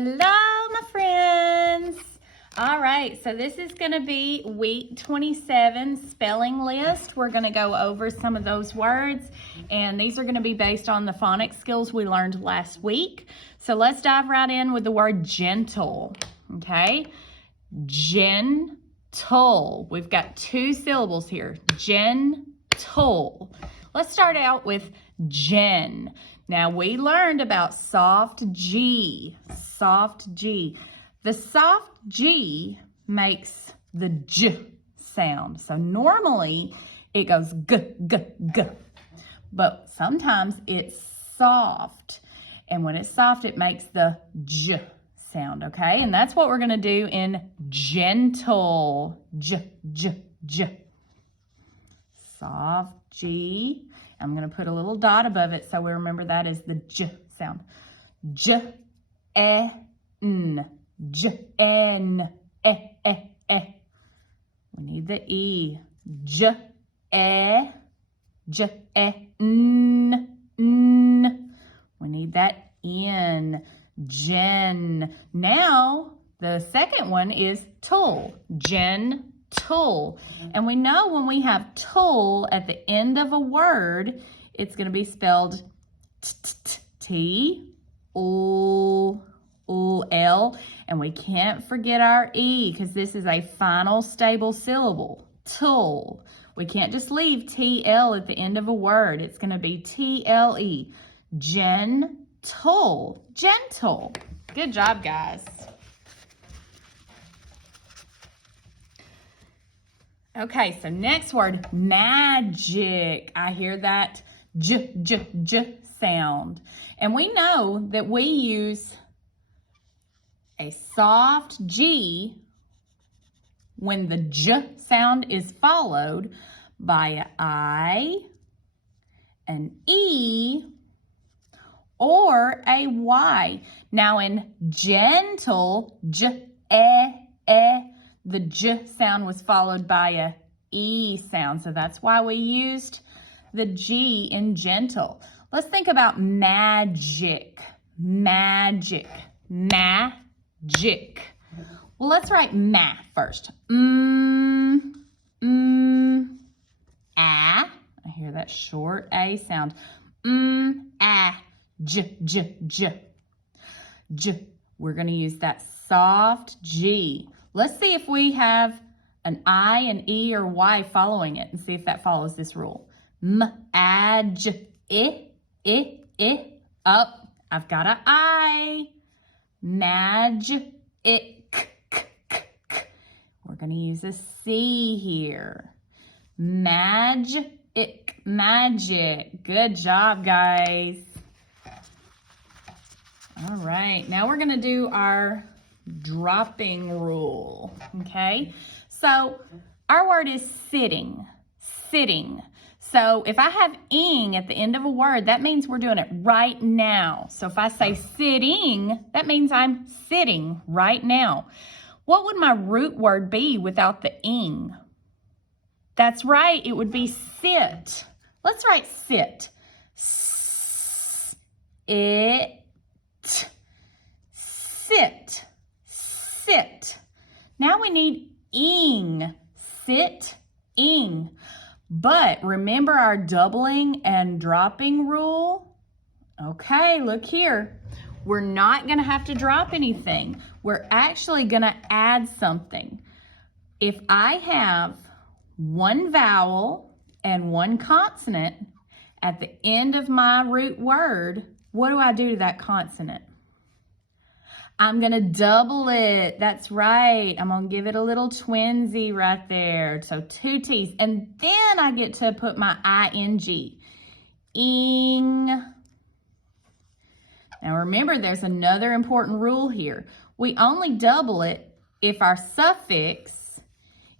Hello, my friends. All right, so this is going to be week 27 spelling list. We're going to go over some of those words, and these are going to be based on the phonics skills we learned last week. So let's dive right in with the word gentle, okay? Gentle. We've got two syllables here. Gentle. Let's start out with gen. Now, we learned about soft G. Soft G. The soft G makes the J sound. So normally it goes G, G, G. But sometimes it's soft. And when it's soft, it makes the J sound, okay? And that's what we're going to do in gentle. J, J, J. Soft G. I'm going to put a little dot above it so we remember that is the J sound. J, E, N. J, N, E, E, E. We need the E. J, E, J, E, N, N. We need that N. Gen. Now, the second one is tul. Gentle. And we know when we have tul at the end of a word, it's going to be spelled T, L, L. And we can't forget our E because this is a final stable syllable. Tul. We can't just leave TL at the end of a word. It's going to be TLE. Gentle. Gentle. Good job, guys. Okay, so next word, magic. I hear that J, J, J sound. And we know that we use a soft G when the J sound is followed by an I, an E, or a Y. Now in gentle, J, the J sound was followed by a E sound. So that's why we used the G in gentle. Let's think about magic. Magic. Magic. Well, let's write ma first. I hear that short A sound. J, J, J. J. We're going to use that soft G. Let's see if we have an I, an E, or Y following it and see if that follows this rule. Up. I've got an I. Magic. We're going to use a C here. Magic. Good job, guys. All right, now we're going to do our dropping rule, okay? So our word is sitting, sitting. So if I have ing at the end of a word, that means we're doing it right now. So if I say sitting, that means I'm sitting right now. What would my root word be without the ing? That's right, it would be sit. Let's write sit. Sit. Sit. Now we need ing. Sit, ing. But remember our doubling and dropping rule? Okay, look here. We're not going to have to drop anything. We're actually going to add something. If I have one vowel and one consonant at the end of my root word, what do I do to that consonant? I'm going to double it. That's right. I'm going to give it a little twinsy right there. So two T's. And then I get to put my ing. Ing. Now remember, there's another important rule here. We only double it if our suffix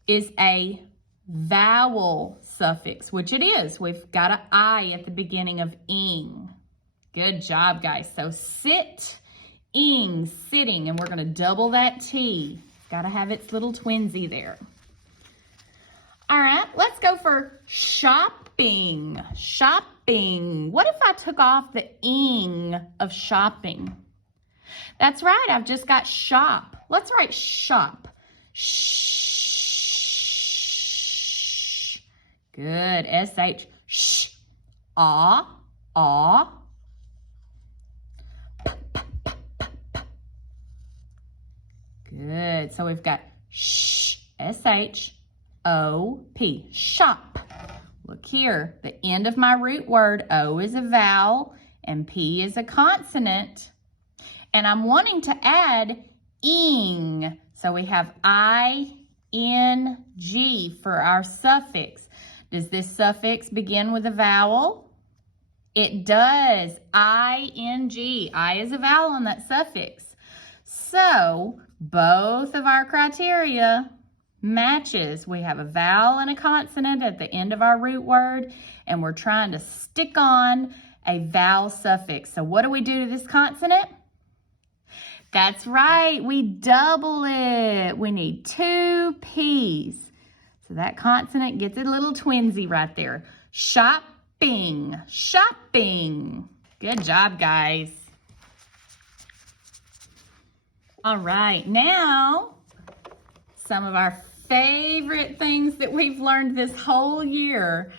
is a vowel suffix, which it is. We've got an I at the beginning of ing. Good job, guys. So sit, ing, sitting, and we're going to double that T. Got to have its little twinsy there. All right, let's go for shopping. Shopping. What if I took off the ing of shopping? That's right, I've just got shop. Let's write shop. Shh. Good, S-H, shh. Aw, aw. Good, so we've got shh, S-H-O-P, shop. Look here, the end of my root word, O is a vowel and P is a consonant. And I'm wanting to add ing. So we have I-N-G for our suffix. Does this suffix begin with a vowel? It does, I-N-G. I is a vowel on that suffix. So both of our criteria matches. We have a vowel and a consonant at the end of our root word, and we're trying to stick on a vowel suffix. So what do we do to this consonant? That's right, we double it. We need 2 P's. So that consonant gets a little twinsy right there. Shopping, shopping. Good job, guys. All right, now some of our favorite things that we've learned this whole year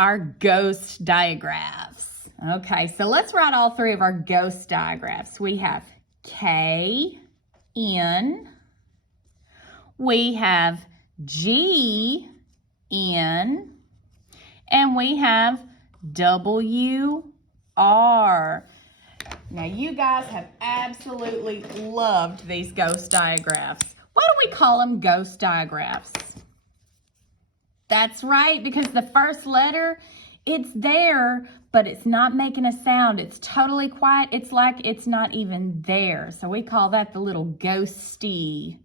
are ghost digraphs. Okay, so let's write all 3 of our ghost digraphs. We have K, N, we have G, N, and we have W, R. Now you guys have absolutely loved these ghost digraphs. Why do we call them ghost digraphs? That's right, because the first letter, it's there, but it's not making a sound. It's totally quiet. It's like it's not even there. So we call that the little ghosty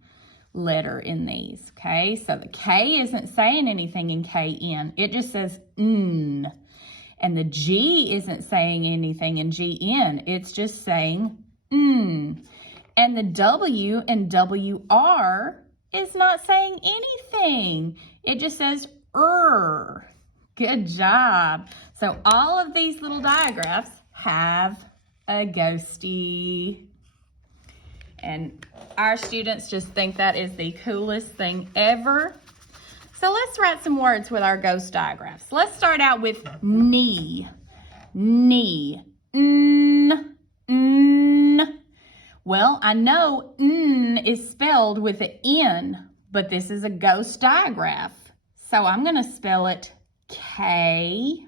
letter in these, okay? So the K isn't saying anything in KN. It just says N. And the G isn't saying anything in GN. It's just saying N. And the W in WR is not saying anything. It just says Good job. So all of these little digraphs have a ghosty. And our students just think that is the coolest thing ever. So let's write some words with our ghost digraphs. Let's start out with knee. Knee. N. N. Well, I know N is spelled with an N, but this is a ghost digraph. So I'm going to spell it K-N.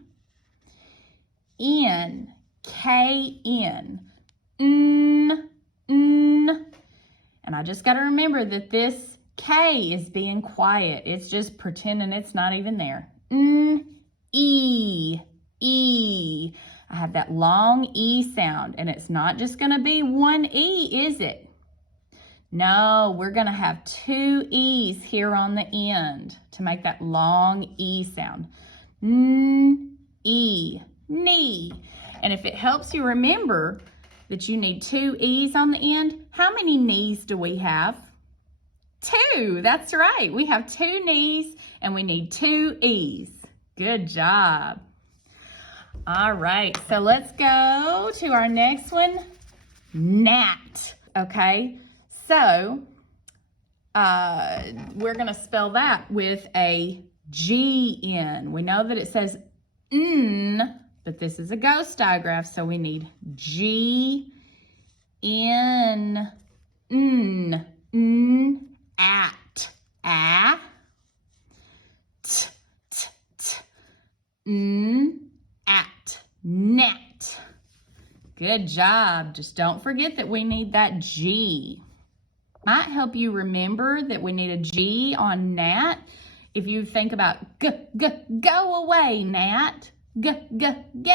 K-N. N. N. And I just got to remember that this K is being quiet. It's just pretending it's not even there. N. E. E. I have that long E sound, and it's not just going to be one E, is it? No, we're going to have 2 E's here on the end to make that long E sound. N, E, knee. And if it helps you remember that you need 2 E's on the end, how many knees do we have? 2, that's right. We have 2 knees and we need 2 E's. Good job. All right, so let's go to our next one, gnat, okay? So, we're gonna spell that with a G-N. We know that it says N, but this is a ghost digraph, so we need G-N, N, N, at, a, t, t, t, N, at, net. Good job. Just don't forget that we need that G. Might help you remember that we need a G on gnat. If you think about go away, gnat. Get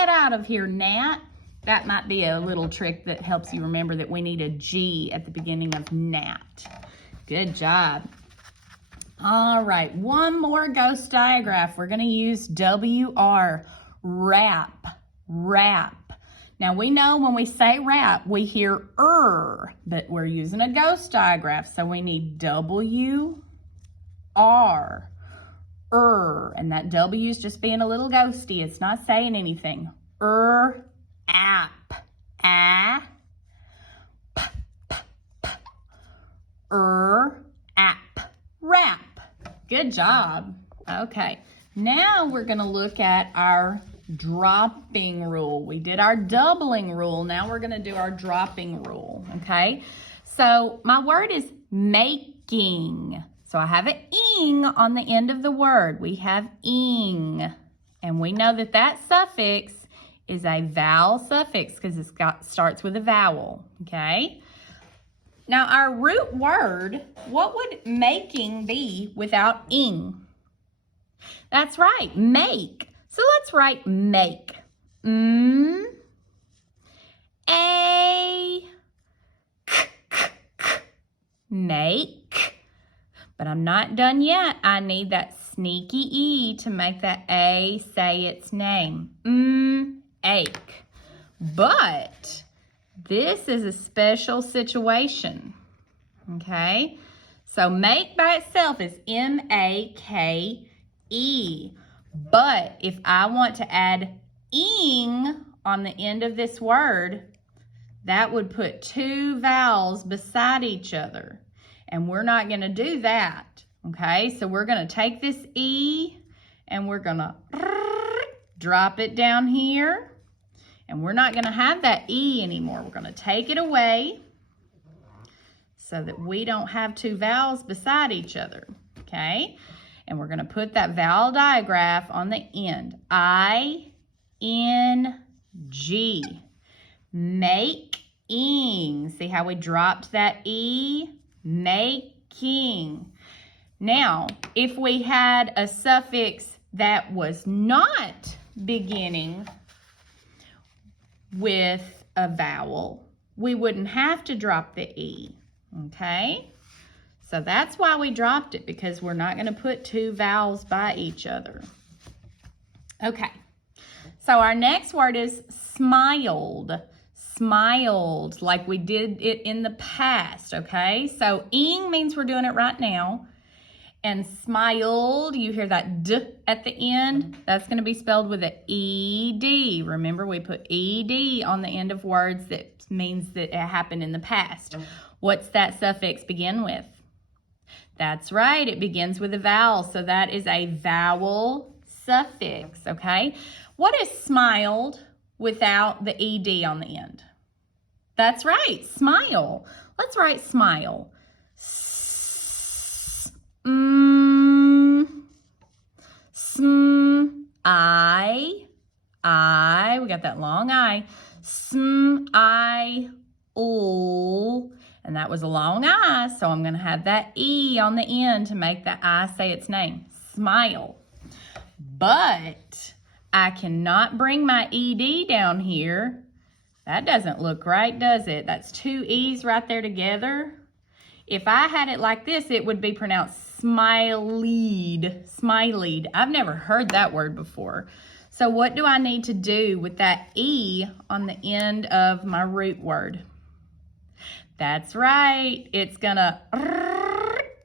out of here, gnat. That might be a little trick that helps you remember that we need a G at the beginning of gnat. Good job. All right, one more ghost digraph. We're going to use WR, wrap, wrap. Now we know when we say wrap, we hear but we're using a ghost digraph, so we need W, R, and that W is just being a little ghosty. It's not saying anything. App, a, p, app, wrap. Good job. Okay, now we're going to look at our dropping rule. We did our doubling rule. Now we're going to do our dropping rule, okay? So my word is making. So I have an ing on the end of the word. We have ing. And we know that that suffix is a vowel suffix because it starts with a vowel, okay? Now our root word, what would making be without ing? That's right, make. So let's write make. Make. But I'm not done yet. I need that sneaky E to make that A say its name. Ache. But this is a special situation. Okay? So make by itself is M-A-K-E. But if I want to add ing on the end of this word, that would put two vowels beside each other. And we're not going to do that. Okay, so we're going to take this E and we're going to drop it down here. And we're not going to have that E anymore. We're going to take it away so that we don't have two vowels beside each other. Okay, and we're going to put that vowel digraph on the end. I-N-G. Making. See how we dropped that E? Making. Now, if we had a suffix that was not beginning with a vowel, we wouldn't have to drop the E, okay? So that's why we dropped it, because we're not going to put two vowels by each other. Okay, so our next word is smiled. Smiled, like we did it in the past, okay? So ing means we're doing it right now. And smiled, you hear that D at the end? That's going to be spelled with an ED. Remember, we put ED on the end of words that means that it happened in the past. What's that suffix begin with? That's right, it begins with a vowel. So that is a vowel suffix, okay? What is smiled without the ED on the end? That's right, smile. Let's write smile. We got that long I. And that was a long I, so I'm going to have that E on the end to make that I say its name. Smile. But I cannot bring my ED down here. That doesn't look right, does it? That's two E's right there together. If I had it like this, it would be pronounced smileyed. Smileyed. I've never heard that word before. So what do I need to do with that E on the end of my root word? That's right. It's going to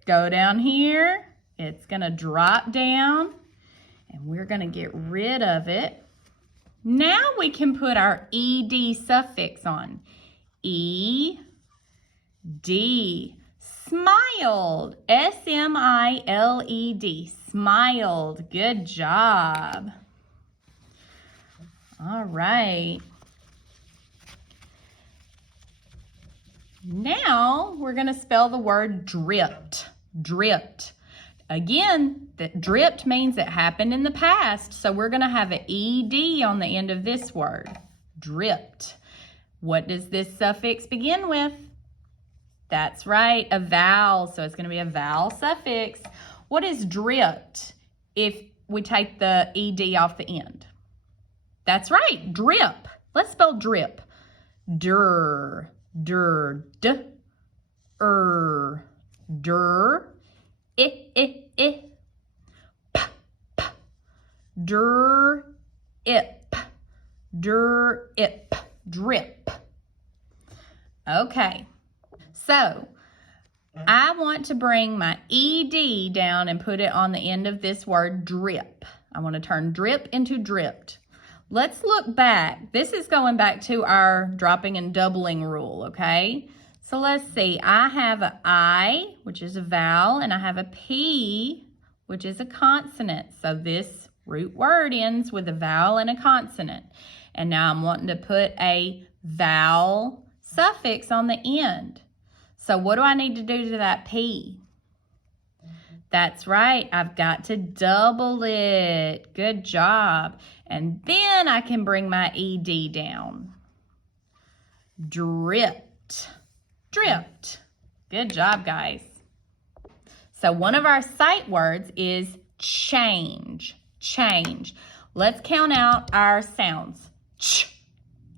go down here. It's going to drop down. And we're going to get rid of it. Now we can put our ED suffix on. E-D. Smiled. S-M-I-L-E-D. Smiled. Good job. All right. Now we're going to spell the word dripped. Dripped. Again, that dripped means it happened in the past, so we're going to have an ED on the end of this word. Dripped. What does this suffix begin with? That's right, a vowel, so it's going to be a vowel suffix. What is dripped if we take the ED off the end? That's right, drip. Let's spell drip. Dur, dur, d, dur, I, p, dur, ip, drip. Okay, so I want to bring my ED down and put it on the end of this word drip. I want to turn drip into dripped. Let's look back. This is going back to our dropping and doubling rule, okay? So let's see, I have an I, which is a vowel, and I have a P, which is a consonant. So this root word ends with a vowel and a consonant. And now I'm wanting to put a vowel suffix on the end. So what do I need to do to that P? That's right, I've got to double it. Good job. And then I can bring my ED down. Dripped. Dripped. Good job, guys. So one of our sight words is change. Change. Let's count out our sounds. Ch,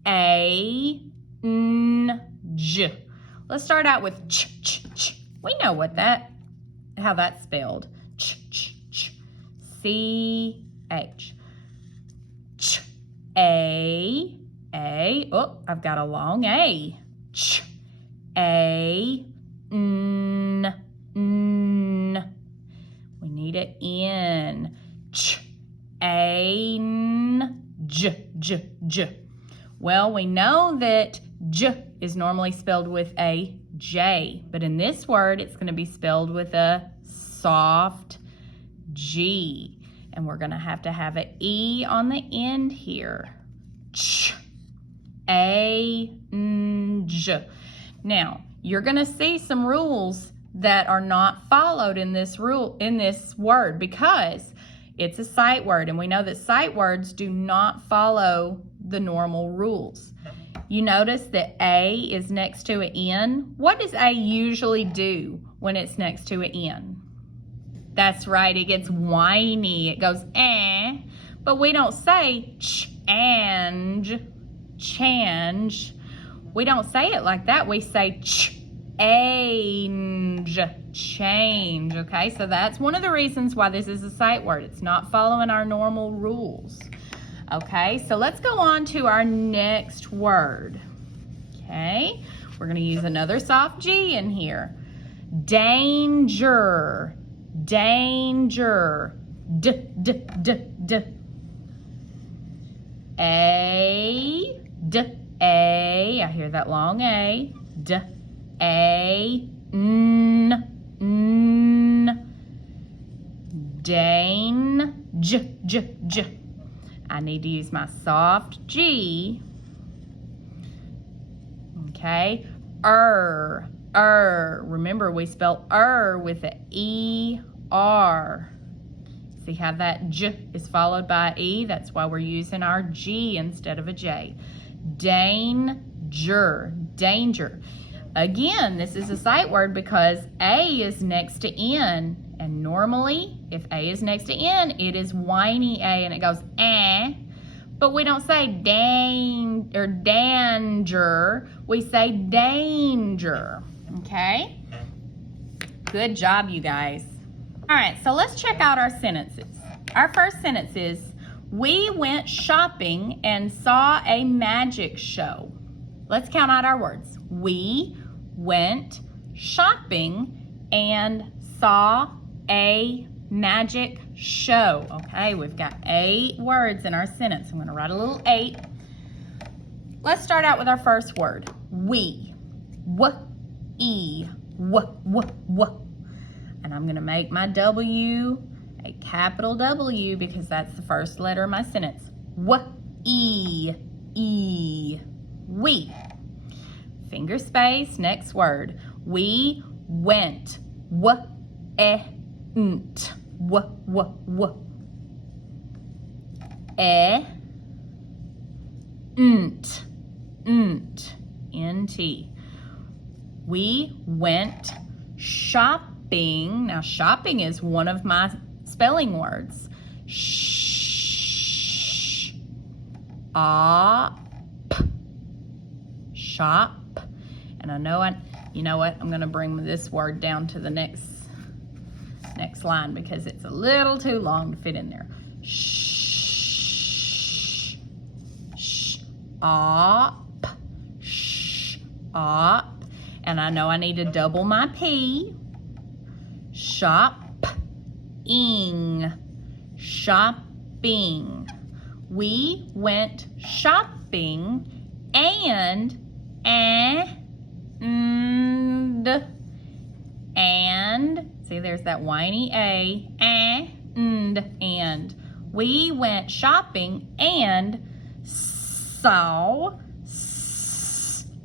a, n, j. Let's start out with ch, ch, ch. We know how that's spelled. Ch, ch, ch. C, H. Ch, a. Oh, I've got a long A. Ch, a, n, n. We need an N. Ch, a, n, j, j, j. Well, we know that j is normally spelled with a J, but in this word, it's going to be spelled with a soft G. And we're going to have an E on the end here. Ch, a, n, j. Now, you're going to see some rules that are not followed in this word because it's a sight word, and we know that sight words do not follow the normal rules. You notice that A is next to an N. What does A usually do when it's next to an N? That's right, it gets whiny. It goes eh, but we don't say change. We don't say it like that. We say change, okay? So that's one of the reasons why this is a sight word. It's not following our normal rules. Okay, so let's go on to our next word. Okay, we're going to use another soft G in here. Danger, danger, d, d, d, d. A, d, A, I hear that long A, d, A, n, n. Dane, j, j, j. I need to use my soft G. Okay. Remember, we spell with an E-R. See how that J is followed by E? That's why we're using our G instead of a J. Danger, danger. Again, this is a sight word because A is next to N. And normally, if A is next to N, it is whiny A and it goes eh. But we don't say danger. We say danger. Okay? Good job, you guys. All right, so let's check out our sentences. Our first sentence is, we went shopping and saw a magic show. Let's count out our words. We went shopping and saw a magic show. Okay, we've got 8 words in our sentence. I'm going to write a little 8. Let's start out with our first word. We. W-E. W. And I'm going to make my W a capital W because that's the first letter of my sentence. W-E. E. We. Finger space, next word. We went. W-E-N-T. N-T. We went shopping. Now, shopping is one of my spelling words. Shop. And I know you know what? I'm going to bring this word down to the next line because it's a little too long to fit in there. Shop. And I know I need to double my P. Shopping. We went shopping and see, there's that whiny A, and. We went shopping and saw,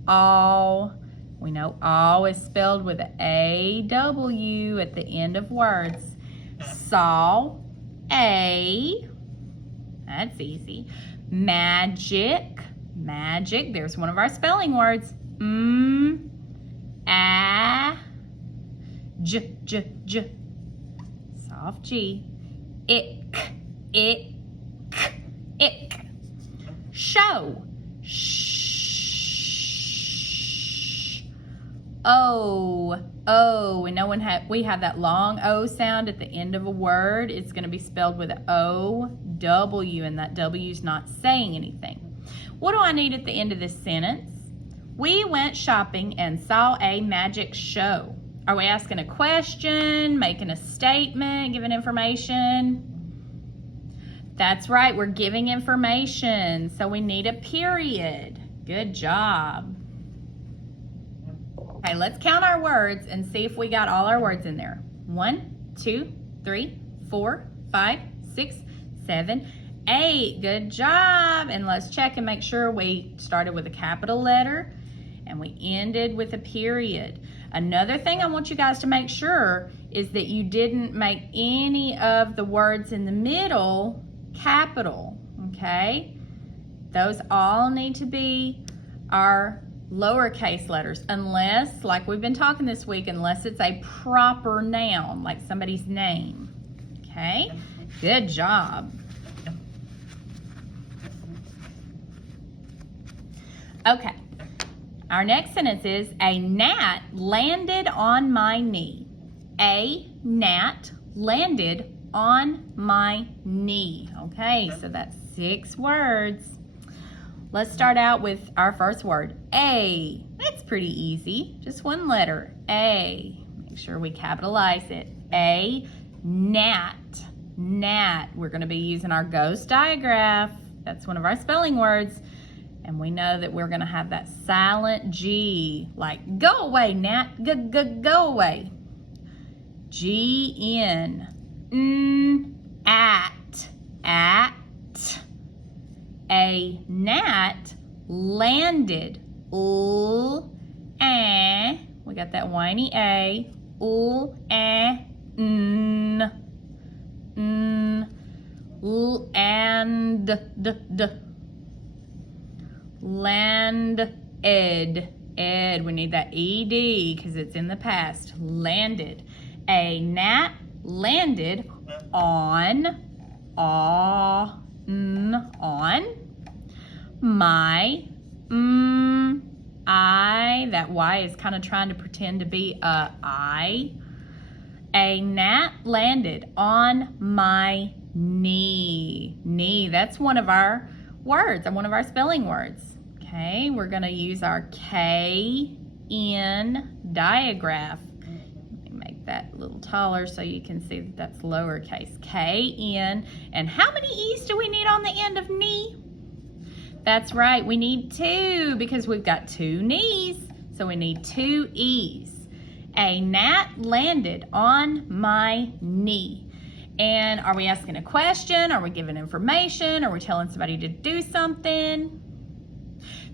all. We know all is spelled with an A-W at the end of words. Saw a, that's easy. Magic, there's one of our spelling words. J. Soft G. Ick. Show. O. We know when we have that long O sound at the end of a word, it's going to be spelled with an O-W, and that W is not saying anything. What do I need at the end of this sentence? We went shopping and saw a magic show. Are we asking a question, making a statement, giving information? That's right, we're giving information, so we need a period. Good job. Okay, let's count our words and see if we got all our words in there. 1, 2, 3, 4, 5, 6, 7, 8. Good job. And let's check and make sure we started with a capital letter and we ended with a period. Another thing I want you guys to make sure is that you didn't make any of the words in the middle capital, okay? Those all need to be our lowercase letters, unless, like we've been talking this week, unless it's a proper noun, like somebody's name, okay? Good job. Okay, our next sentence is, a gnat landed on my knee. A gnat landed on my knee. Okay, so that's 6 words. Let's start out with our first word, A. That's pretty easy, just one letter, A. Make sure we capitalize it. A, gnat. We're going to be using our ghost digraph. That's one of our spelling words. And we know that we're going to have that silent G, like go away, gnat, go away. G-N, at. A gnat landed, we got that whiny A, landed, we need that ED because it's in the past, landed. A gnat landed on my, that Y is kind of trying to pretend to be a I. A gnat landed on my knee. That's one of our words, and one of our spelling words. Okay, we're going to use our K-N digraph. Let me make that a little taller so you can see that that's lowercase. K-N. And how many E's do we need on the end of knee? That's right, we need 2 because we've got 2 knees. So we need 2 E's. A gnat landed on my knee. And are we asking a question? Are we giving information? Are we telling somebody to do something?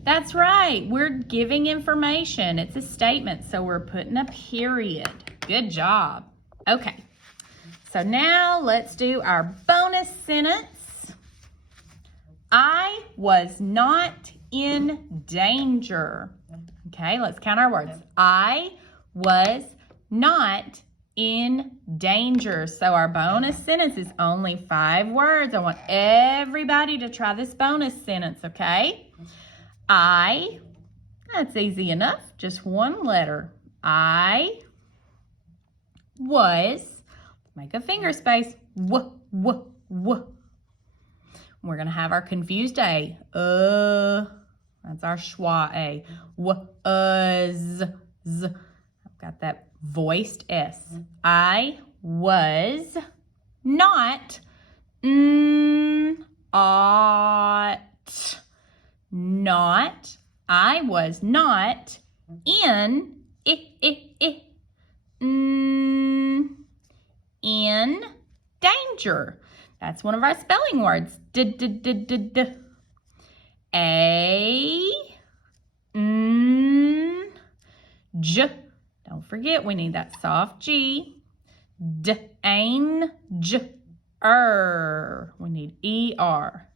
That's right, we're giving information. It's a statement, so we're putting a period. Good job. Okay, so now let's do our bonus sentence. I was not in danger. Okay, let's count our words. I was not in danger. So our bonus sentence is only 5 words. I want everybody to try this bonus sentence, okay? That's easy enough, just one letter. I was, make a finger space, w. We're going to have our confused A. That's our schwa A. Was. I've got that voiced S. I was not. Not. I was not in In danger. That's one of our spelling words. A, N, J. Don't forget, we need that soft G. Danger. We need ER.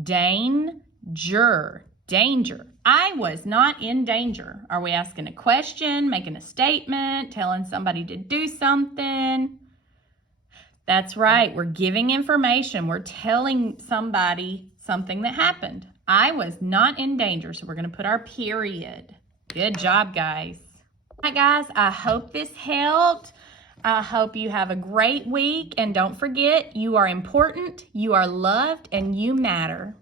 Danger. Danger. I was not in danger. Are we asking a question, making a statement, telling somebody to do something? That's right. We're giving information. We're telling somebody something that happened. I was not in danger, so we're going to put our period. Good job, guys. All right, guys, I hope this helped. I hope you have a great week. And don't forget, you are important, you are loved, and you matter.